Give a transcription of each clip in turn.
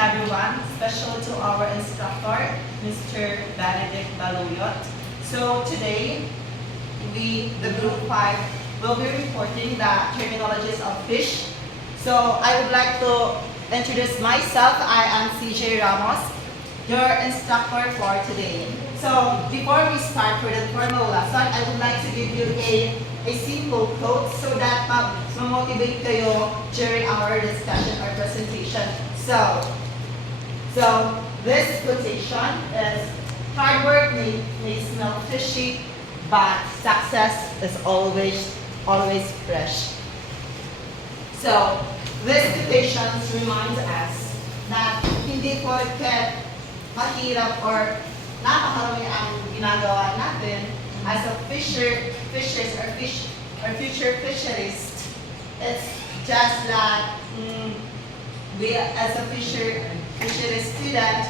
everyone, especially to our instructor, Mr. Benedict Baluyot. So today, the group 5, will be reporting the terminologies of fish. So I would like to introduce myself. I am CJ Ramos, your instructor for today. So before we start with the formal lesson, I would like to give you a simple quote so that ma-motivate kayo during our discussion or presentation. So this quotation is, hard work may smell fishy, but success is always fresh. So this quotation reminds us that hindi porket mahirap or napakarami ang ginagawa natin as a future fisherist. It's just that we as a fisheries student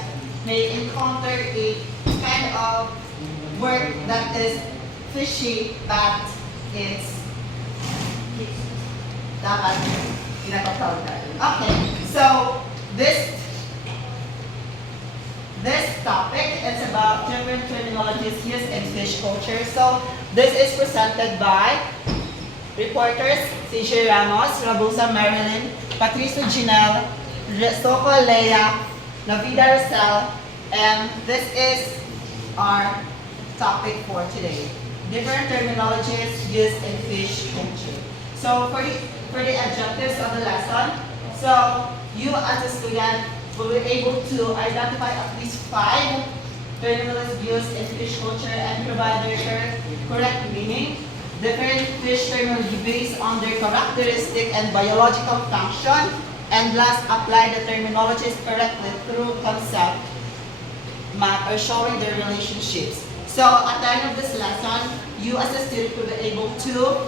may encounter a kind of work that is fishy, but it's dapat pinapapawag natin. Okay, so this topic is about different terminologies used in fish culture. So this is presented by reporters CJ Ramos, Rabusa Marilyn, Patricio Ginel, Soco Leia, Navida Rosel, and this is our topic for today. Different terminologies used in fish culture. So for the objectives of the lesson, so you as a student will be able to identify at least 5 terminologies used in fish culture and provide their correct meaning. Different fish terminology based on their characteristic and biological function, and last, apply the terminologies correctly through concept map or showing their relationships. So at the end of this lesson, you as a student will be able to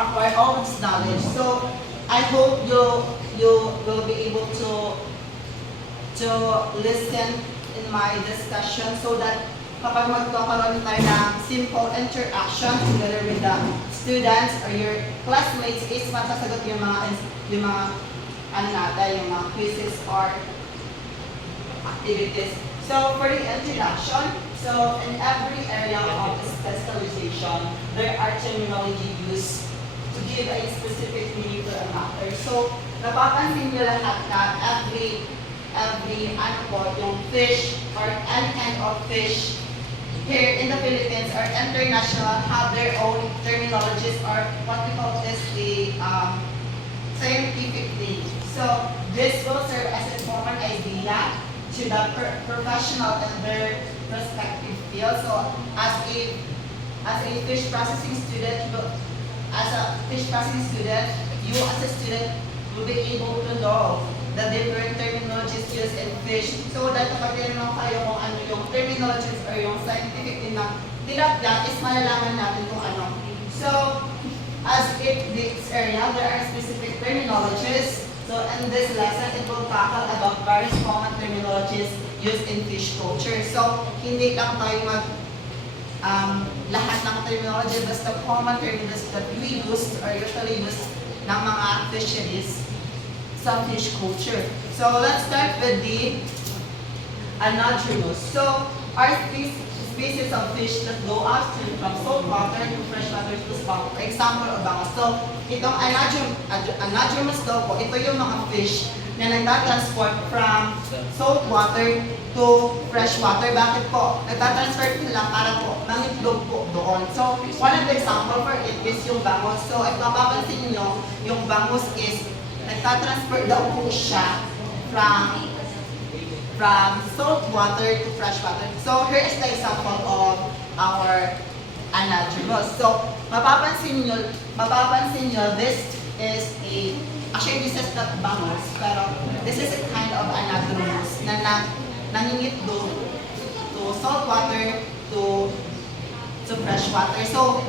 acquire all this knowledge. So I hope you will be able to listen in my discussion so that kapag magkakaroon tayo ng simple interaction together with the students or your classmates is matasagot yung mga ano natin, yung mga quizzes or activities. So for the introduction, so in every area of specialization, there are terminology used to give a specific meaning to a matter. So napapansin nyo lahat na every ano po, yung fish or any kind of fish here in the Philippines or international have their own terminologies or what we call is the scientific name. So this will serve as a common idea to the professional in their respective field. So as a fish processing student, you as a student will be able to know the different terminologies used in fish. So that kapag tinanong kayo kung ano yung terminologies or yung scientific name ng tilapia is malalaman natin kung ano. So as in this area, there are specific terminologies. So in this lesson, it will tackle about various common terminologies used in fish culture. So hindi lang tayo lahat ng terminology, basta common terminologies that we use or usually use ng mga fisheries sa fish culture. So let's start with the anadromous. So our species of fish that go upstream from salt water to freshwater to swamp. For example, bangus. So itong anadromous daw po, ito yung mga fish na nagtatransport from salt water to freshwater. Bakit po? Nagtatransfer nila para po mangitlog po doon. So one of the example for it is yung bangus. So if mapapansin nyo, yung bangus is nagtatransfer daw po siya from salt water to fresh water. So here is the example of our anadromous. So mapapansin nyo, this is actually this is not bangus, pero this is a kind of anadromous na nangingitlo to salt water to fresh water. So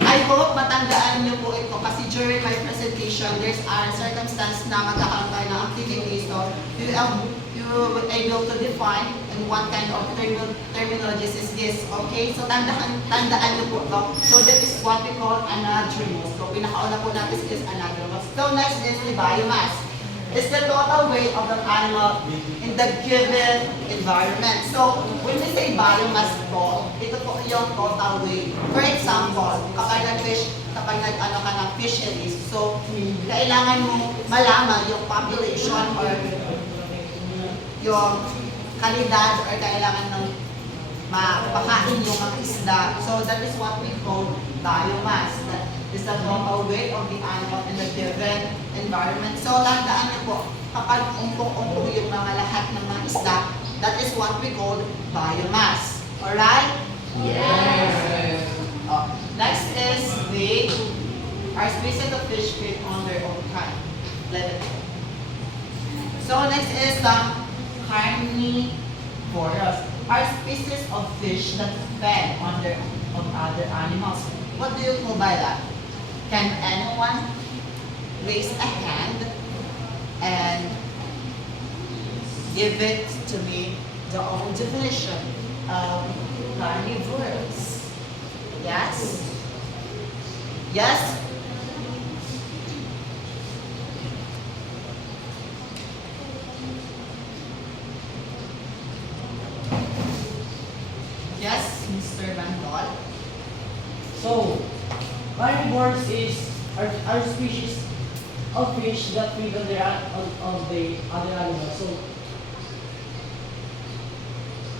I hope matandaan niyo po ito kasi during my presentation, there's a circumstance na magkakaroon tayo ng activity. So you will be able to define and what kind of terminologies is this. Okay? So tandaan niyo po ito. So that is what we call anadromous. So pinakauna po natin is anadromous. So next is the biomass. is the total weight of the animal in the given environment. So, when we say biomass po, ito po yung total weight. For example, kapag nag-ano ka ng fisheries, so, kailangan mo malaman yung population or yung kalidad or kailangan ng mapakain yung mga isda. So, that is what we call biomass. That is the total weight of the animal in the given environment. So, tandaan niyo po, kapag umpong-umpong yung mga lahat ng mga isda, that is what we call biomass. Alright? Yes. Next is our species of fish feed on their own kind. So, next is the carnivorous. Are species of fish that fed on other animals. What do you call by that? Can anyone raise a hand and give it to me the own definition of carnivorous? Yes? Yes? Yes, Mr. Bandol. So, carnivores are species of fish that feed on the other animals. So,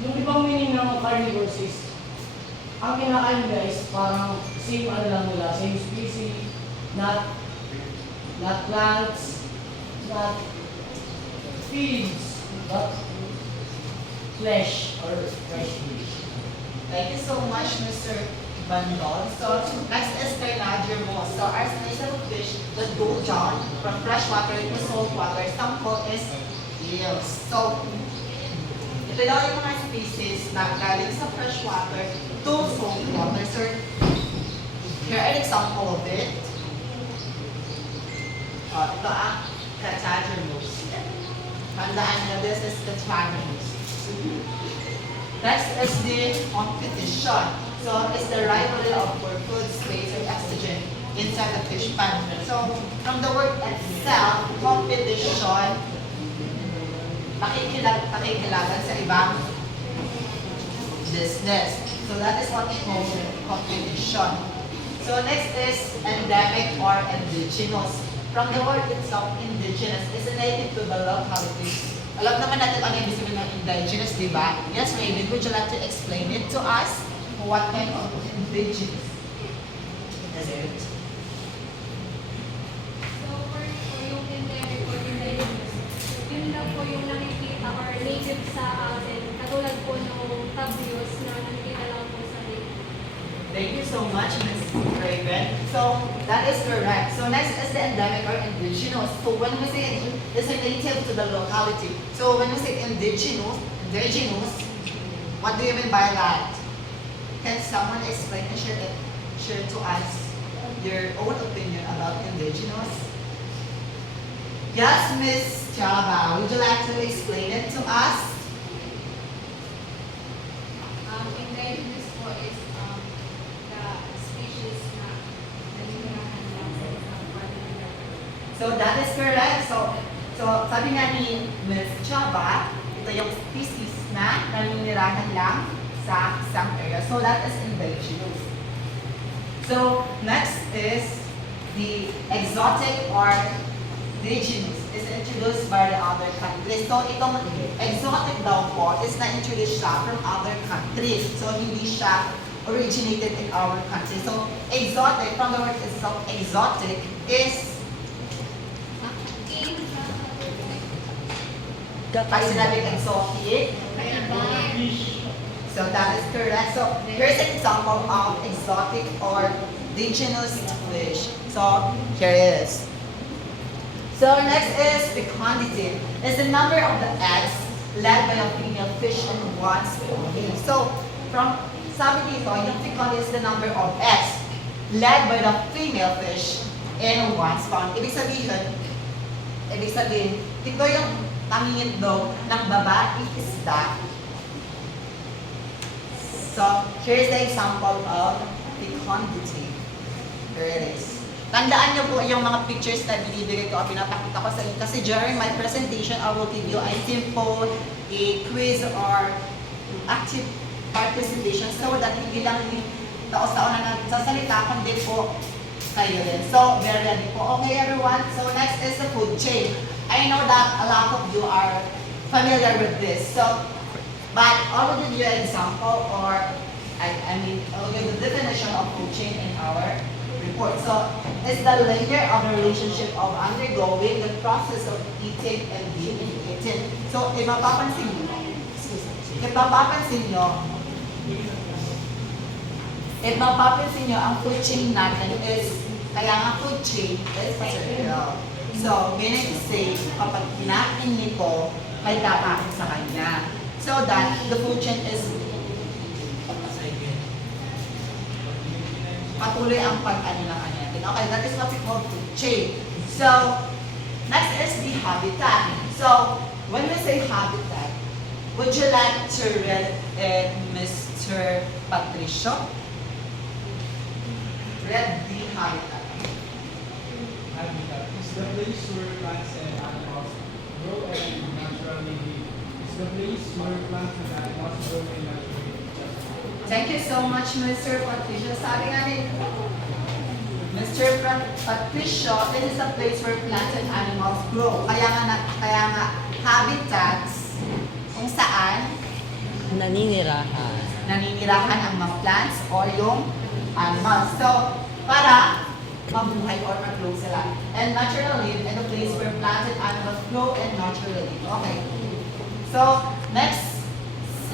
yung ibang meaning ng carnivores is, ang kinakain nila is parang same ano lang nila, same species, not plants, not feeds, but flesh or fresh fish. Thank you so much, Mr. Bandol. So, next is carnivorous. So, our species of fish that go down from freshwater to saltwater. Example is eels. So, ito daw yung mga species na galing sa freshwater to saltwater. So, here an example of it. Ito ang catadromous. Tandaan nyo, this is catadromous. Next is the competition. So, it's the rivalry for food, space, or oxygen inside the fish pond. So, from the word itself, competition, pakikilaban sa ibang business. So, that is what we call competition. So, next is endemic or indigenous. From the word itself, indigenous is native to the locality. Alam naman natin ano yung ibig sabihin ng indigenous, di ba? Yes, Raven, would you like to explain it to us? What kind of indigenous is it? So, for yung endemic or indigenous, yun lang po yung nakikita or native sa atin. Katulad po ng tabios na nakikita lang po sa lake. Thank you so much, Ms. Raven. So, that is correct. So, next is the endemic or indigenous. So, when we say it's a native to the locality. So, when we say indigenous, what do you mean by that? Can someone explain and share to us your own opinion about indigenous? Yes, Ms. Chaba, would you like to explain it to us? Indigenous po is the species na nanirahan lang sa isang part ng dagat. So that is correct. So sabi nga ni Ms. Chaba, ito yung species na naninirahan lang sa isang area. So that is indigenous. So next is the exotic or indigenous is introduced by the other countries. So itong exotic daw po is na-introduce siya from other countries. So hindi siya originated in our country. So exotic, from the word itself, exotic is pag sinabing exotic, so that is correct. So here's an example of exotic or indigenous fish. So here it is. So next is fecundity. It's the number of the eggs laid by a female fish in one spawning. So from sabi dito, yung fecundity is the number of eggs laid by the female fish in one spawn. Ibig sabihin, ito yung pangingindog ng babae isda. So, here's the example of fecundity. Here it is. Tandaan niyo po yung mga pictures na binibigay ko, pinapakita ko sa inyo. Kasi during my presentation, I will give you a simple, a quiz or active participation so that hindi lang yung taos-taon na nagsasalita, kundi po kayo din. So, very ready po. Okay, everyone. So, next is the food chain. I know that a lot of you are familiar with this. So, but I will give you an example or, I mean, I will give the definition of food chain in our report. So, it's the layer of the relationship of undergoing the process of eating and being eaten. So, if mapapansin nyo, ang food chain natin is, kaya nga food chain is material. So, meaning to say, kapag kinain nito, may kakain sa kanya. So that the food chain is patuloy ang pag-ano ng ano natin. Okay, that is what we call food chain. So, next is the habitat. So, when we say habitat, would you like to read it, Mr. Patricio? Read the habitat. Habitat is the place where plants and animals grow and naturally live. It's the place where plants and animals grow and naturally live. Thank you so much, Mr. Patricio. Sabi nga ni Mr. Patricio, this is a place where plants and animals grow. Kaya nga habitats kung saan naninirahan ang mga plants or yung animals. So, para mabuhay or mag-grow sila. And naturally, in a place where plants and animals grow and naturally. Okay. So, next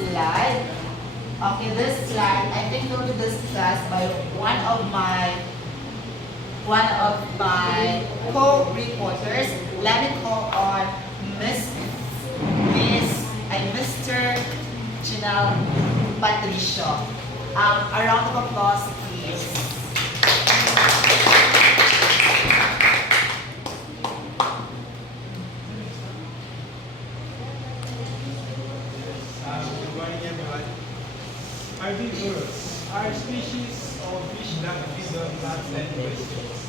slide. Okay, this slide, I think going to be discussed by one of my co-reporters. Let me call on Mr. Janelle Patricio. A round of applause, please. Good morning, everyone. Herbivorous are species of fish that feed on plants and vegetables.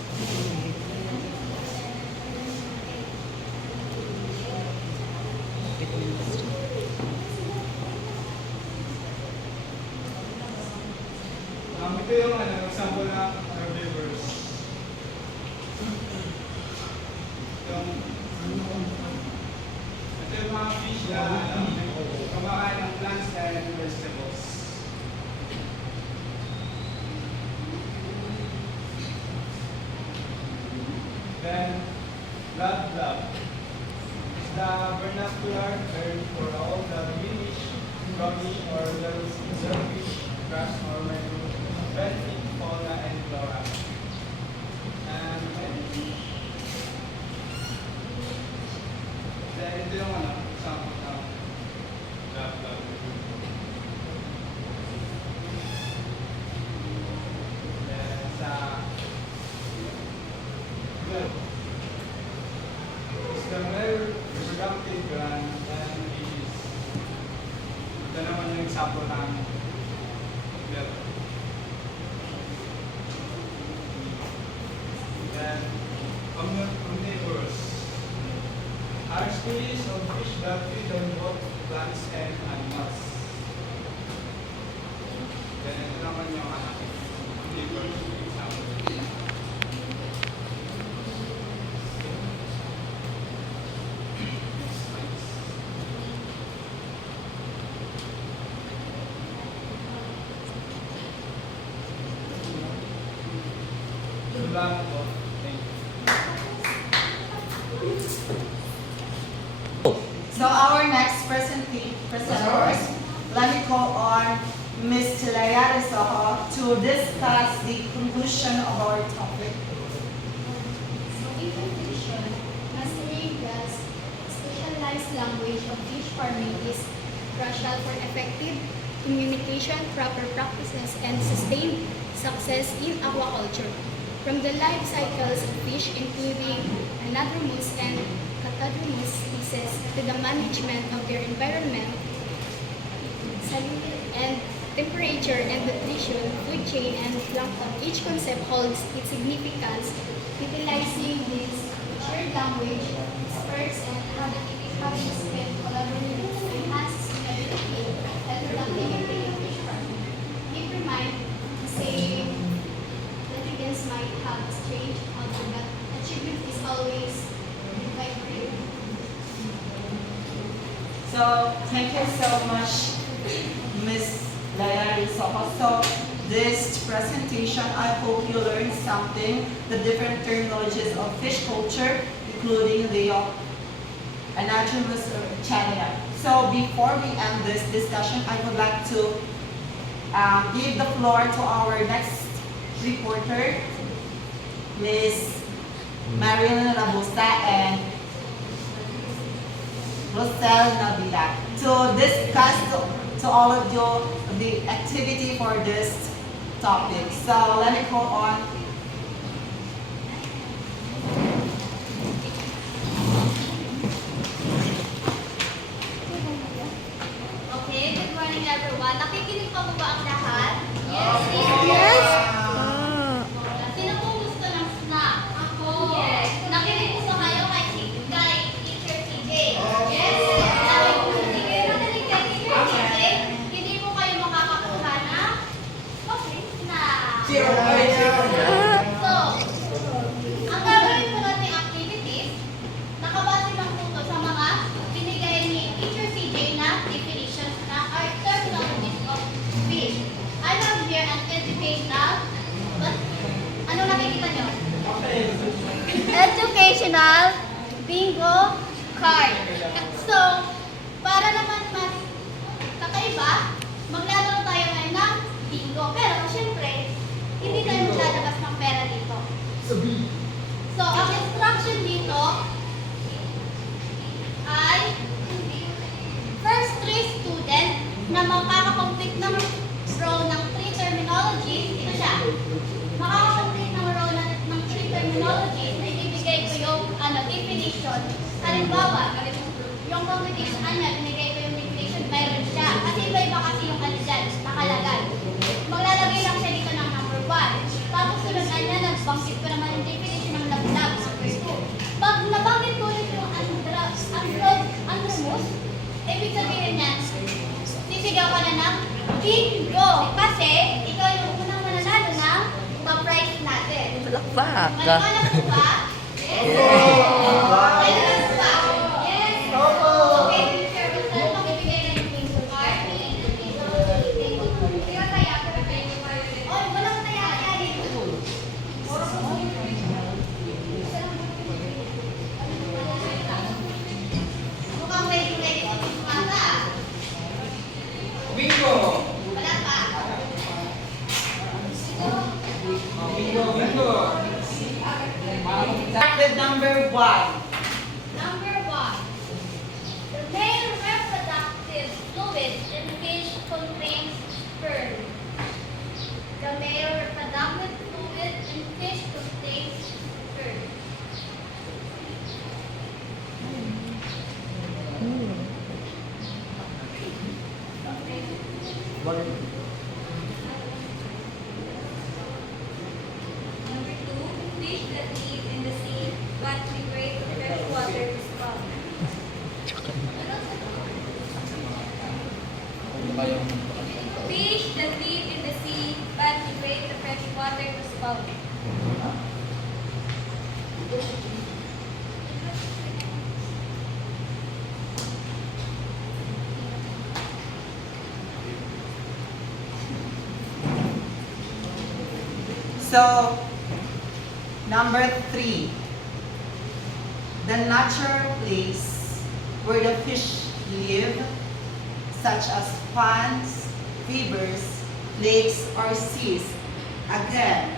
Ito yung example ng herbivores. Ito yung mga fish na kumakain ng plants and vegetables. Then, blood is the vernacular term for all the greenish, brownish, or yellow fish, grass, or benthic fauna and flora. And then, ito yung example ng blood. Then, sa blood is the male reproductive gland and fishes. Ito naman yung example ng blood. Then, omnivorous are species of fish that feed on both plants and animals. Then, ito naman yung omnivorous example. Salamat po. Thank you. So our next presenters, let me call on Ms. Tilaya Resoho to discuss the conclusion of our topic. So, in conclusion, as Rega's specialized language of fish farming is crucial for effective communication, proper practices, and sustained success in aquaculture. From the life cycles of fish, including anadromous and catadromous species, to the management of their environment, salinity and temperature and nutrition, food chain, and plankton, each concept holds its significance Utilizing this shared language, experts and having spent collaborating to enhance sustainability and productivity in fish farming. Keep in mind, the same litigants might have exchanged although that achievement is always by free. So, thank you so much, Ms. Laila Rizoko. So, this presentation, I hope you learned something, the different terminologies of fish culture, including the anadromous channel. So, before we end this discussion, I would like to give the floor to our next reporter, Ms. Marilyn Rabusta and Rosel Nabila, to discuss to all of you the activity for this topic. So let me go on. Okay, good morning everyone. Nakikinig pa po ba ang lahat? Yes. Sino po gusto ng snack? Ako. Yes. Nakinig po ba kayo kay Teacher TJ? Yes. Nakinig kay Teacher TJ? Hindi po kayo makakakuha ng okay snack. So, ang gagawin po nating activities, nakabase lang po ito sa mga binigay ni Teacher CJ na definitions na or terminologies of fish. I have here an educational, ano nakikita nyo? Educational bingo card. So, para naman mas kakaiba, maglalaro tayo ngayon ng bingo. Pero, syempre, hindi tayo maglalabas ng pera dito. So, ang instruction dito ay first 3 student na makakakomplete ng row ng 3 terminologies. Ito siya. Makakakomplete ng row ng 3 terminologies na ibibigay ko yung definition. Halimbawa, yung competition niya, binigay ko yung definition, mayroon siya. Kasi iba-iba kasi yung dyan, nakalagay. Maglalagay lang siya dito ng number 1. Tapos sunod niya, nagbanggit ko naman yung definition ng laglag, number 2. Pag nabanggit ko ulit yung andromous, ibig sabihin niyan, sisigaw ka na ng bingo! Kasi ikaw yung unang mananalo ng pa-prize natin. Palakpak. Maniwala po ba? Yes! Maniwala po ba? Yes! Okay, teacher, basta makibigay na yung bingo card. Ikaw kaya? Oh, walang taya dito. Mukhang ready po yung mata. Bingo! Wala pa. Bingo! Start with number 1. Number 1. The male reproductive fluid in fish contains sperm. The male reproductive fluid in fish contains sperm. Number 2, fish that live in the sea but migrate to fresh water to spawn. Fish that live in the sea but migrate to fresh water to spawn. So, number 3. The natural place where the fish live, such as ponds, rivers, lakes, or seas. Again,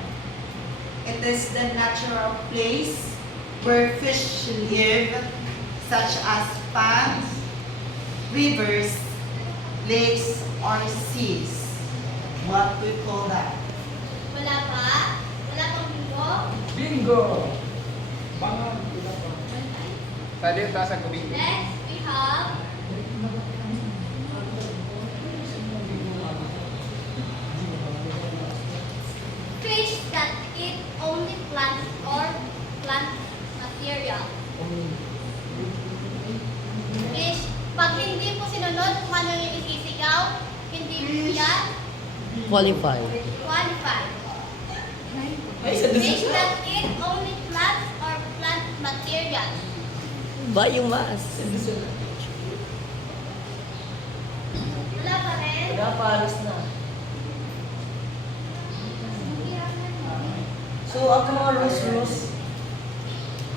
it is the natural place where fish live, such as ponds, rivers, lakes, or seas. What we call that? Wala pa? Wala pang bingo? Bingo! Bangon! Tadi yung tasa ko bingo. Next, we have fish that eat only plants or material Qualify. qualified. Ay, sa Fish that eat only plants or plant material. Biomass. Wala pa rin. Wala pa, alas na. So, ang mga rules.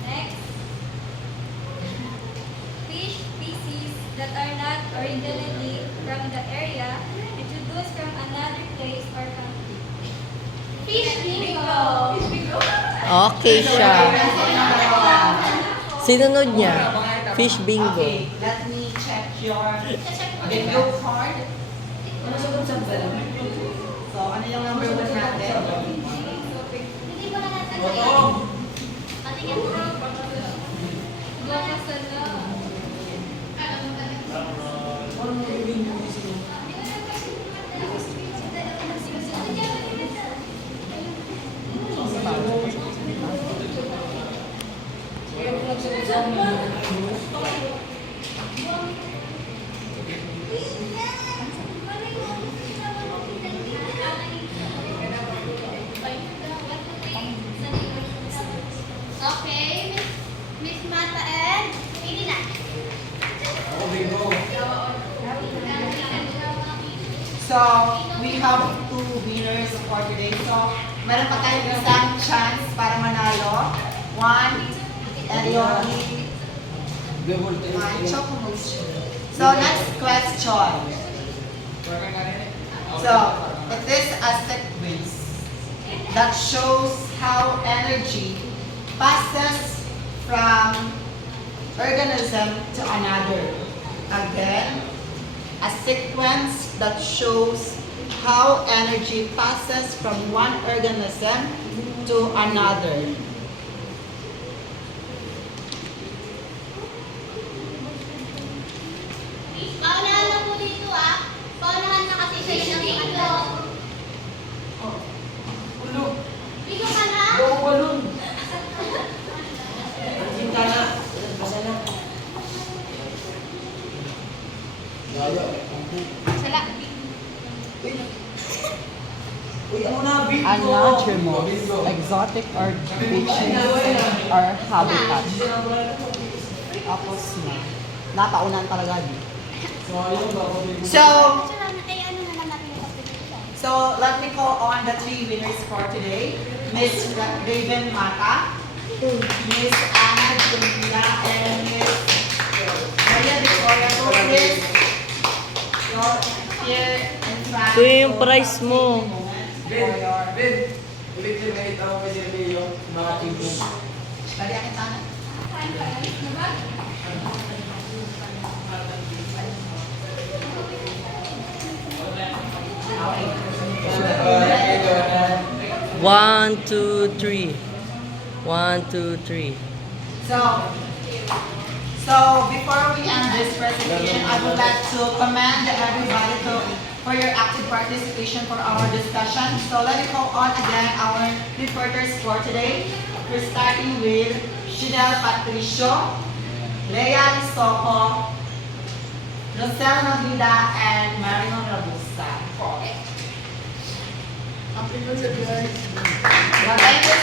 Next. Fish species that are not originally from the area, introduced from another place or country. Fish bingo. Okay siya. Sinunod niya. Fish bingo. Okay, let me check your Check mo. bingo card. Ano sa kung saan ba? So, ano yung number 1 natin? Hindi mo na natin sa'yo. Patingin mo. Okay, Miss Mata and Irina. So, we have 2 winners for today. So, meron pa tayong isang chance para manalo. 1, Elioni, 1, Chocomus. So, next question. So, it is a sequence that shows how energy passes from organism to another. Again, a sequence that shows how energy passes from one organism to another. Paunahan na po dito ah. Paunahan na kasi sa inyo ng ano. Bigo ka na? Balon. Anjing ka na. Basa na. Sala. Uy, ano na, bingo? Anadromous, exotic or species or habitat. Tapos na. Nataunan talaga di. So, Ay, ano na lang natin yung topic. so let me call on the 3 winners for today. Miss Raven Mata, Miss Anna Jumila, and Miss Maria Victoria. So please, you're here in front. Ito yung prize mo. For your... Ulit yung naitaw ko siya yung mga tipo. Bali, akin sana. One, two, three. 1, 2, 3. So before we end this presentation, I would like to commend everybody for your active participation for our discussion. So let me call on again our reporters for today. We're starting with Shidel Patricio, Lea Lisoco, Rosel Navida, and Marino Rabusa. Thank you